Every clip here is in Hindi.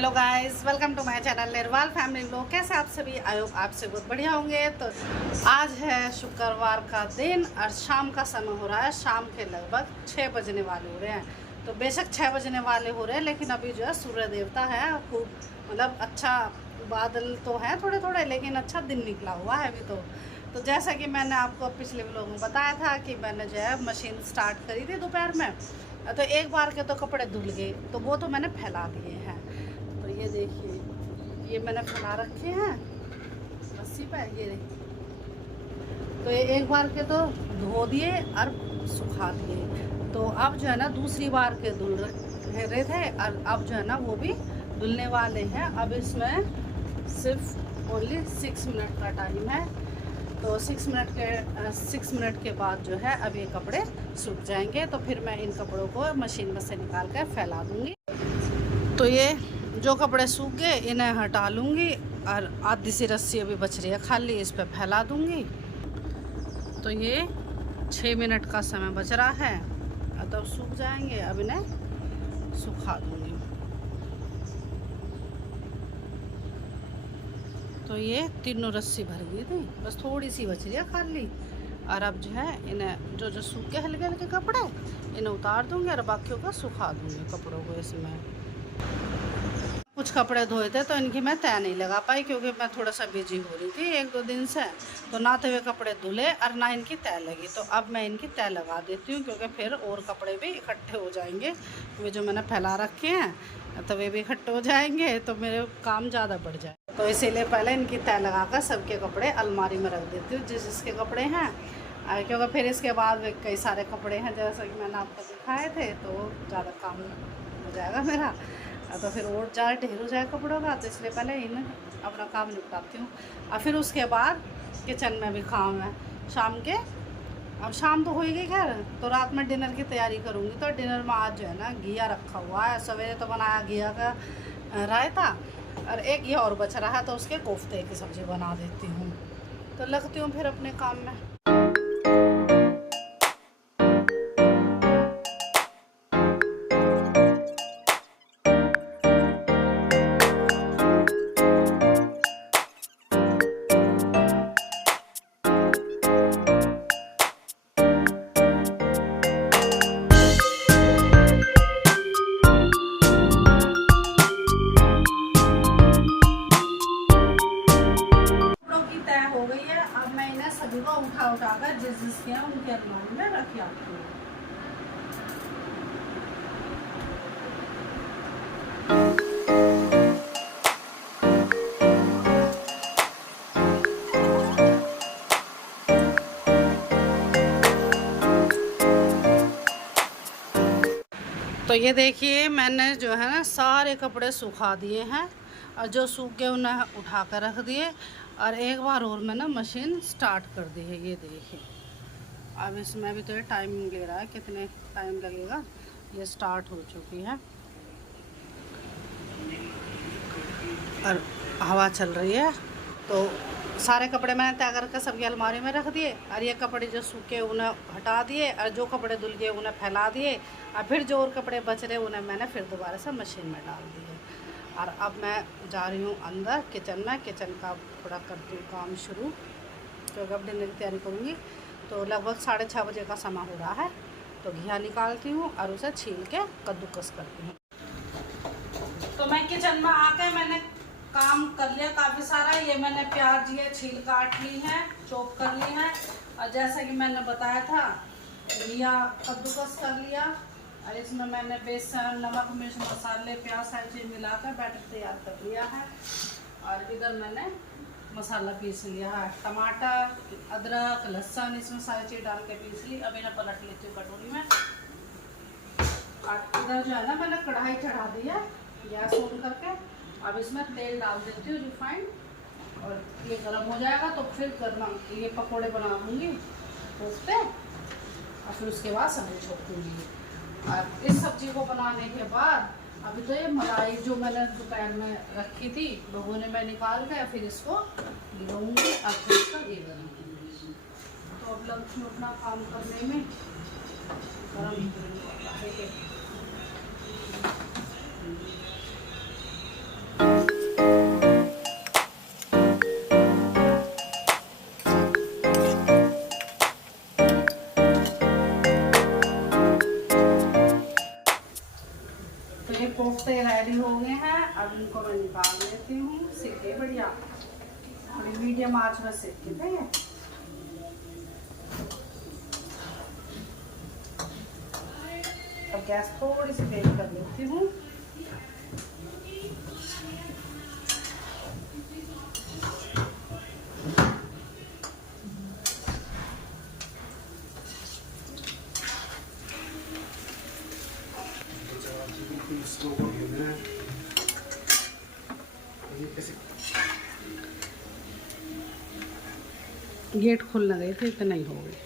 Hello guys, welcome to my channel Nirwal family लोग। कैसे आप सभी? आई होप आप से बहुत बढ़िया होंगे। तो आज है शुक्रवार का दिन और शाम का समय हो रहा है। शाम के लगभग 6 बजने वाले हो रहे हैं। तो बेशक 6 बजने वाले हो रहे हैं, लेकिन अभी जो है सूर्य देवता है खूब, मतलब अच्छा बादल तो है थोड़े थोड़े, लेकिन अच्छा दिन निकला हुआ है अभी तो जैसा कि मैंने आपको पिछले व्लॉग में बताया था कि मैंने जो है मशीन स्टार्ट करी थी दोपहर में। तो एक बार के तो कपड़े धुल गए, तो वो तो मैंने फैला दिए हैं। तो ये देखिए, ये मैंने फैला रखे हैं रस्सी पे, ये देखिए। तो ये एक बार के तो धो दिए और सुखा दिए। तो अब जो है ना दूसरी बार के धुल रहे थे, और अब जो है ना वो भी धुलने वाले हैं। अब इसमें सिर्फ ओनली 6 मिनट का टाइम है। तो 6 मिनट के बाद जो है अब ये कपड़े सूख जाएंगे। तो फिर मैं इन कपड़ों को मशीन में से निकाल कर फैला दूँगी। तो ये जो कपड़े सूख गए इन्हें हटा लूँगी, और आधी सी रस्सी अभी बच रही है खाली, इस पर फैला दूँगी। तो ये 6 मिनट का समय बच रहा है, तब तो सूख जाएंगे। अब इन्हें सुखा दूँगी। तो ये तीनों रस्सी भर गई थी, बस थोड़ी सी बच रही है खाली। और अब जो है इन्हें जो सूखे हल्के हल्के कपड़े इन्हें उतार दूँगी और बाकियों को सुखा दूँगी कपड़ों को। इसमें कुछ कपड़े धोए थे तो इनकी मैं तय नहीं लगा पाई, क्योंकि मैं थोड़ा सा बिजी हो रही थी 1-2 दिन से। तो ना तो वे कपड़े धुले और ना इनकी तय लगी। तो अब मैं इनकी तय लगा देती हूँ, क्योंकि फिर और कपड़े भी इकट्ठे हो जाएंगे। वे जो मैंने फैला रखे हैं तो वे भी इकट्ठे हो जाएंगे, तो मेरे काम ज़्यादा बढ़ जाए। तो इसीलिए पहले इनकी तय लगा कर सबके कपड़े अलमारी में रख देती हूँ, जिसके कपड़े हैं। क्योंकि फिर इसके बाद कई सारे कपड़े हैं जैसा कि मैंने आपको दिखाए थे, तो ज़्यादा काम हो जाएगा मेरा। तो फिर और ज़्यादा ढेर हो जाए कपड़ों का, तो इसलिए पहले इन अपना काम निपटाती हूँ। और फिर उसके बाद किचन में भी काम है शाम के। अब शाम तो हो ही गई खैर, तो रात में डिनर की तैयारी करूँगी। तो डिनर में आज जो है ना घिया रखा हुआ है। सवेरे तो बनाया घिया का रायता, और एक घिया और बच रहा है, तो उसके कोफ्ते की सब्ज़ी बना देती हूँ। तो लगती हूँ फिर अपने काम में। सभी को उठा कर जिसके हैं उनके अलमारी में रख आती हूँ। तो ये देखिए, मैंने जो है ना सारे कपड़े सुखा दिए हैं, और जो सूख गए उन्हें उठा कर रख दिए। और एक बार और मैंने मशीन स्टार्ट कर दी है। ये देखिए, अब इसमें भी तो ये टाइम ले रहा है, कितने टाइम लगेगा। ये स्टार्ट हो चुकी है और हवा चल रही है। तो सारे कपड़े मैंने तय करके सबकी अलमारी में रख दिए, और ये कपड़े जो सूखे उन्हें हटा दिए, और जो कपड़े धुल गए उन्हें फैला दिए। और फिर जो और कपड़े बच रहे उन्हें मैंने फिर दोबारा से मशीन में डाल दिए। और अब मैं जा रही हूँ अंदर किचन में। किचन का थोड़ा करती हूँ काम शुरू, क्योंकि अब डिनर की तैयारी करूँगी। तो लगभग 6:30 बजे का समय हो रहा है। तो घिया निकालती हूँ और उसे छील के कद्दूकस करती हूँ। तो मैं किचन में आके मैंने काम कर लिया काफ़ी सारा। ये मैंने प्याज ये छील काट ली है, चॉप कर ली है। और जैसा कि मैंने बताया था, घिया कद्दूकस कर लिया, और इसमें मैंने बेसन, नमक, मिर्च, मसाले, प्याज सारी चीज़ मिलाकर बैटर तैयार कर लिया है। और इधर मैंने मसाला पीस लिया है, टमाटर, अदरक, लहसुन, इसमें सारी चीज़ डाल के पीस ली। अब इन्हें पलट लेती हूँ कटोरी में। और इधर जो है ना मैंने कढ़ाई चढ़ा दी है गैस ऑन करके। अब इसमें तेल डाल देती हूँ रिफाइंड, और ये गर्म हो जाएगा तो फिर ये पकोड़े बना दूँगी कोफ्ते, और फिर उसके बाद सब्जी छोड़ दूँगी। और इस सब्जी को बनाने के बाद अभी तो ये मलाई जो मैंने दोपहर में रखी थी भगोने में निकाल के फिर इसको भिगोऊँगी, और फिर इसका ये बनाऊँगी। तो अब लंच में अपना काम करने में गर्म कोफ्ते रेडी हो गए हैं। अब इनको मैं निकाल लेती हूँ। सीखे बढ़िया, थोड़ी मीडियम आंच में सेके थे। अब गैस थोड़ी सी तेज कर लेती हूँ। गेट खुलने गए थे तो नहीं हो गए।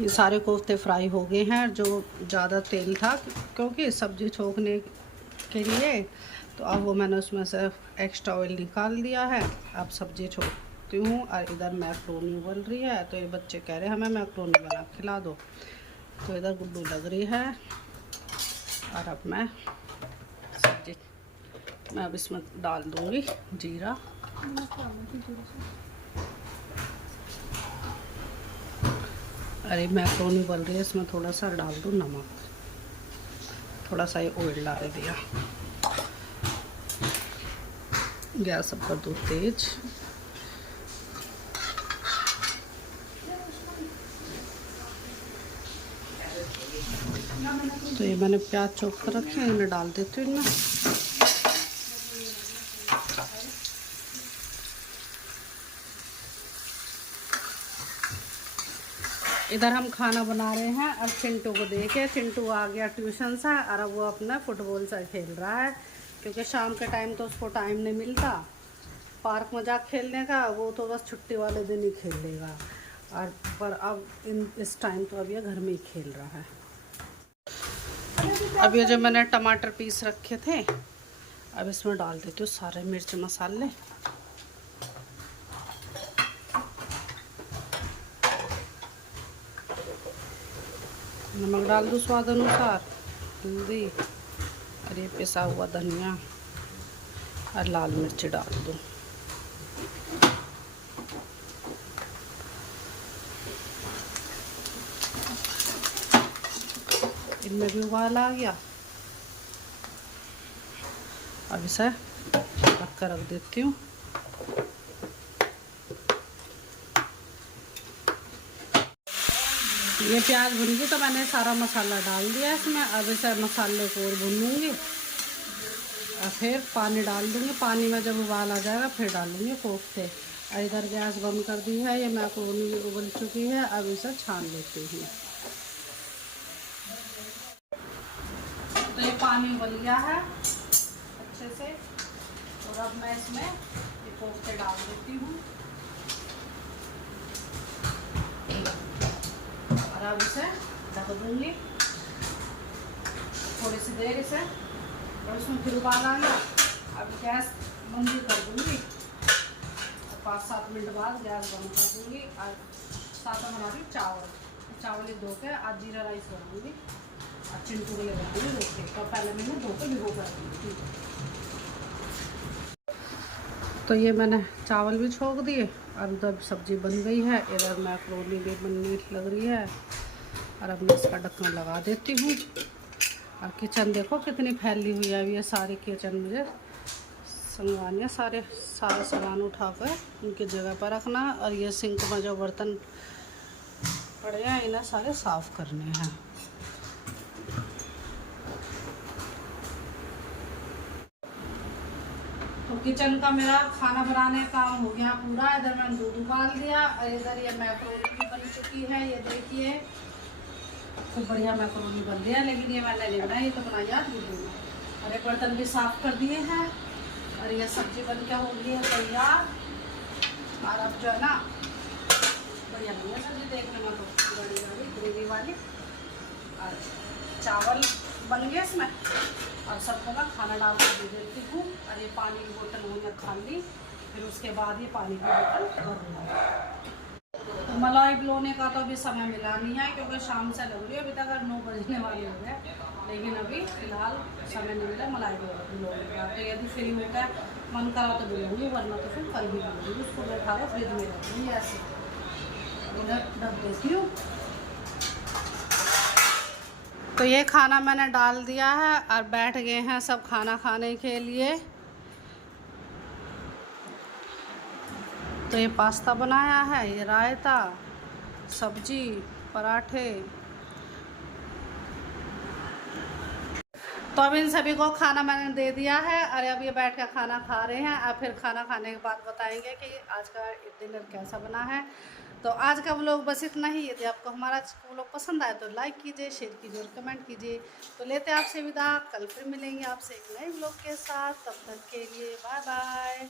ये सारे कोफ्ते फ्राई हो गए हैं। जो ज़्यादा तेल था क्योंकि सब्ज़ी छोंकने के लिए, तो अब वो मैंने उसमें से एक्स्ट्रा ऑयल निकाल दिया है। अब सब्ज़ी छोंकती हूँ और इधर मैक्रोनी उबल रही है। तो ये बच्चे कह रहे हैं हमें मैक्रोनी बना खिला दो, तो इधर गुड्डू लग रही है। और अब मैं सब्ज़ी अब इसमें डाल दूँगी जीरा। अरे मैक्रोनी बन रही है, इसमें थोड़ा सा डाल दूँ नमक, थोड़ा सा ये ऑयल डाल दिया। गैस अब कर दूँ तेज। तो ये मैंने प्याज चॉप कर रखे हैं, इन्हें डाल देती हूँ इनमें। इधर हम खाना बना रहे हैं और चिंटू को देखे। चिंटू आ गया ट्यूशन से और अब वो अपना फुटबॉल से खेल रहा है, क्योंकि शाम के टाइम तो उसको टाइम नहीं मिलता पार्क में जा खेलने का। वो तो बस छुट्टी वाले दिन ही खेल लेगा। और पर अब इस टाइम तो अब ये घर में ही खेल रहा है। अब ये जो मैंने टमाटर पीस रखे थे, अब इसमें डाल देती हूँ सारे मिर्च मसाले। नमक डाल दूँ स्वाद अनुसार, हल्दी, और ये पिसा हुआ धनिया और लाल मिर्च डाल दूँ। इनमें भी उबाल आ गया। अब इसे ढक कर रख देती हूँ। ये प्याज भुन गई तो मैंने सारा मसाला डाल दिया इसमें। अब इसे मसाले को और भूनूंगी और फिर पानी डाल दूँगी। पानी में जब उबाल आ जाएगा फिर डालूँगी कोफ्ते। और इधर गैस बंद कर दी है। ये मैक्रोनी उबल चुकी है। अब इसे छान लेती हूँ। तो ये पानी उबल गया है अच्छे से, और अब मैं इसमें ये कोफ्ते डाल देती हूँ। और अब इसे ढक दूँगी थोड़ी सी देर इसे, और उसमें फिर उबाल आ गया। अब गैस बंद कर दूँगी और 5-7 मिनट बाद गैस बंद कर दूँगी। और साथ में बना रही चावल धो के आज जीरा राइस बनाऊँगी और चिंटू को ले बनाऊँगी रोके। तो पहले मैंने धो के भिगो कर दूँगी। तो ये मैंने चावल भी छोंक दिए और उधर सब्ज़ी बन गई है। इधर मैक्रोनी भी बनने लग रही है। और अब मैं इसका ढक्कन लगा देती हूँ। और किचन देखो कितनी फैली हुई है। अब ये सारी किचन मुझे संगवानी है। सारा सामान उठा कर उनकी जगह पर रखना। और ये सिंक में जो बर्तन पड़े हैं इन्हें सारे साफ़ करने हैं। तो किचन का मेरा खाना बनाने का काम हो गया पूरा। इधर मैंने दूध उबाल दिया और इधर ये मैक्रोनी भी बन चुकी है। ये देखिए खूब बढ़िया मैक्रोनी बन रही है। लेकिन ये मैंने नहीं बनाया, ये तो बनाया दूध में। और ये बर्तन भी साफ़ कर दिए हैं। और ये सब्ज़ी बन के हो गई है तैयार। और अब जो है ना बढ़िया बनी है सब्ज़ी देखने में, तो बड़ी वाली ग्रेवी वाली। और चावल बन गए इसमें। और सबको मैं खाना डाल कर दे देती हूँ। और ये पानी की बोतल मैंने खाली, फिर उसके बाद ये पानी की बोतल भर दूँगा। तो मलाई बिलोने का तो अभी समय मिला नहीं है, क्योंकि शाम से लग रही है। अभी तक 9 बजने वाले हो गए, लेकिन अभी फ़िलहाल समय नहीं मिला मलाई बिलोने का। तो यदि फ्री होता है मन करा तो बोलूँगी, वरना तो फिर कल भी बोलूँगी। उसको बैठा कर फ्रिज में रखूँगी ऐसे, इधर ढक देती हूँ। तो ये खाना मैंने डाल दिया है और बैठ गए हैं सब खाना खाने के लिए। तो ये पास्ता बनाया है, ये रायता, सब्जी, पराठे। तो अब इन सभी को खाना मैंने दे दिया है और अब ये बैठ कर खाना खा रहे हैं। अब फिर खाना खाने के बाद बताएंगे कि आज का डिनर कैसा बना है। तो आज का व्लॉग बस इतना ही। यदि आपको हमारा व्लॉग पसंद आए तो लाइक कीजिए, शेयर कीजिए और कमेंट कीजिए। तो लेते हैं आपसे विदा, कल फिर मिलेंगे आपसे एक नए व्लॉग के साथ। तब तक के लिए बाय बाय।